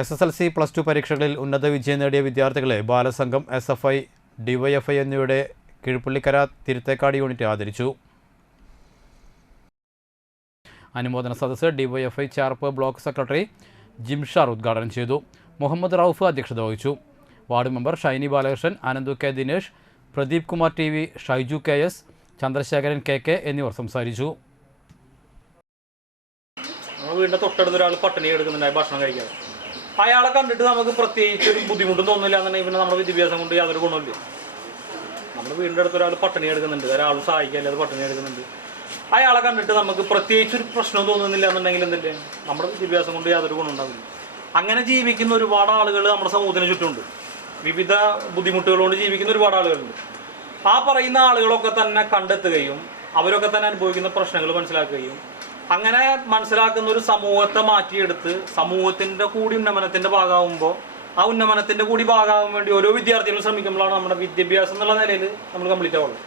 S S L C plus two പരീക്ഷകളിൽ ഉന്നത വിജയം നേടിയ വിദ്യാർത്ഥികളെ Balasangham S F I DYFI എന്നിവയുടെ കീഴ്പ്പള്ളിക്കര തിരുത്തേക്കാട് യൂണിറ്റ് ആദരിച്ചു. അനുമോദന സദസ്സ് DYFI Charp block secretary Jimshar ഉദ്ഘാടനം ചെയ്തു. മുഹമ്മദ് റൌഫ് അധ്യക്ഷത വഹിച്ചു. Ward member Shiny Balakrishnan Anandu K Dinesh Pradeep Kumar T V Shaiju K S Chandrasekharan K K എന്നിവർ സംസാരിച്ചു. വീടിന്റെ തൊട്ടടുത്ത് ഒരാൾ പട്ടിണി എടുക്കുന്നുണ്ടായി ഭക്ഷണം കഴിക്കാതെ അയാളെ കണ്ടിട്ട് നമുക്ക് പ്രത്യേകിച്ച് ഒരു ബുദ്ധിമുട്ടും തോന്നില്ല എന്നുണ്ടെങ്കിൽ പിന്നെ നമ്മുടെ വിദ്യാഭ്യാസം കൊണ്ട് യാതൊരു ഗുണമില്ല നമ്മുടെ വീടിന്റെ അടുത്ത് ഒരാൾ പട്ടിണി എടുക്കുന്നുണ്ട് ഒരാൾ സഹായിക്കാൻ അത് പട്ടിണി എടുക്കുന്നുണ്ട് അയാളെ കണ്ടിട്ട് നമുക്ക് പ്രത്യേകിച്ച് ഒരു പ്രശ്നവും തോന്നുന്നില്ല എന്നുണ്ടെങ്കിൽ എന്തില്ലേ? നമ്മുടെ വിദ്യാഭ്യാസം കൊണ്ട് യാതൊരു ഗുണം ഉണ്ടാവില്ല. അങ്ങനെ ജീവിക്കുന്ന ഒരുപാട് ആളുകൾ നമ്മുടെ സമൂഹത്തിന് ചുറ്റുമുണ്ട്. വിവിധ ബുദ്ധിമുട്ടുകളോട് ജീവിക്കുന്ന ഒരുപാട് ആളുകളുണ്ട്. ആ പറയുന്ന ആളുകളൊക്കെ തന്നെ കണ്ടെത്തുകയും അവരൊക്കെ തന്നെ അനുഭവിക്കുന്ന പ്രശ്നങ്ങൾ മനസ്സിലാക്കുകയും അങ്ങനെ മനസ്സിലാക്കുന്ന ഒരു സമൂഹത്തെ മാറ്റിയെടുത്ത് സമൂഹത്തിന്റെ കൂടി ഉന്നമനത്തിന്റെ ഭാഗമാകുമ്പോൾ ആ ഉന്നമനത്തിന്റെ കൂടി ഭാഗമാകാൻ വേണ്ടി ഓരോ വിദ്യാർത്ഥികളും ശ്രമിക്കുമ്പോഴാണ് നമ്മുടെ വിദ്യാഭ്യാസം എന്നുള്ള നിലയിൽ നമ്മൾ കംപ്ലീറ്റ് ആവുള്ളൂ.